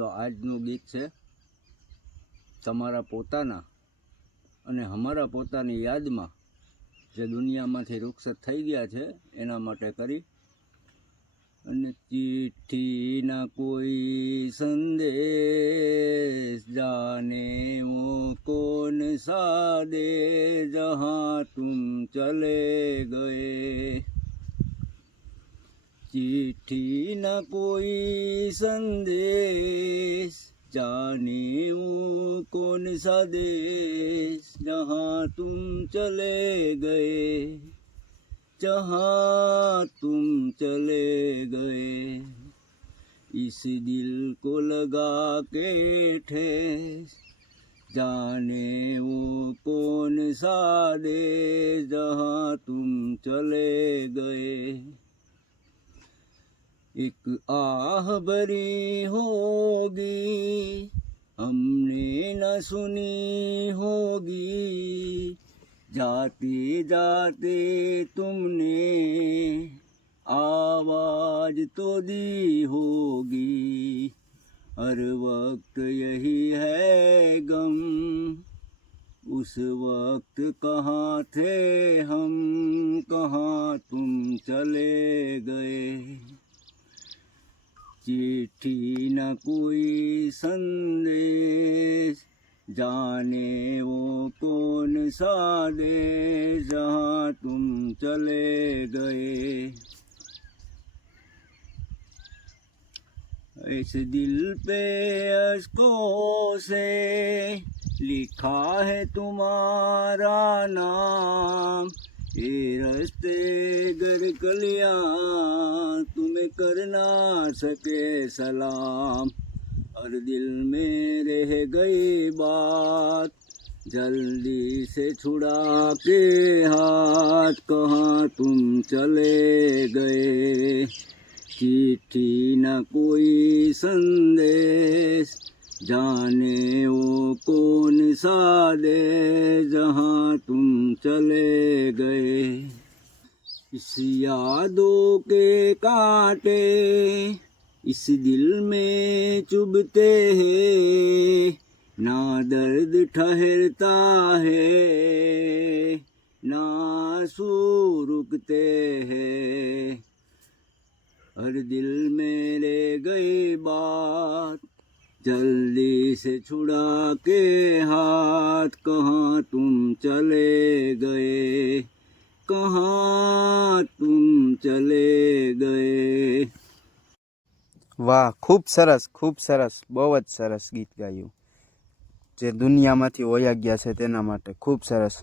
તો આજનું ગીત છે તમારા પોતાના અને અમારા પોતાની યાદમાં જે દુનિયામાંથી રૂખસત થઈ ગયા છે એના માટે કરી અને ચિઠ્ઠી ના કોઈ સંદેશ જાને વો કોન સા દેશ જહાં તુમ ચલે ગए चिट्ठी न कोई संदेश जाने वो कौन सा देश जहाँ तुम चले गए जहाँ तुम चले गए इस दिल को लगा के ठेस जाने वो कौन सा देश जहाँ तुम चले गए एक आह भरी होगी हमने न सुनी होगी जाते जाते तुमने आवाज तो दी होगी हर वक्त यही है गम उस वक्त कहाँ थे हम कहाँ तुम चले गए चिट्ठी न कोई संदेश जाने वो कौन सा देश जहाँ तुम चले गए इस दिल पे अश्कों से लिखा है तुम्हारा नाम ये रस्ते गर कलियाँ तुम्हें कर ना सके सलाम और दिल में रह गई बात जल्दी से छुड़ा के हाथ कहाँ तुम चले गए चिट्ठी न कोई संदेश जाने वो कौन सा देश जहाँ तुम चले गए इस यादों के कांटे इस दिल में चुभते हैं ना दर्द ठहरता है ना आंसू रुकते हैं हर दिल में रह गई बात जल्दी से छुड़ा के हाथ कहाँ तुम चले गए कहाँ तुम चले गए। વાહ, ખૂબ સરસ, બહુ જ સરસ ગીત ગાયું જે દુનિયામાંથી વયા ગયા છે તેના માટે ખૂબ સરસ।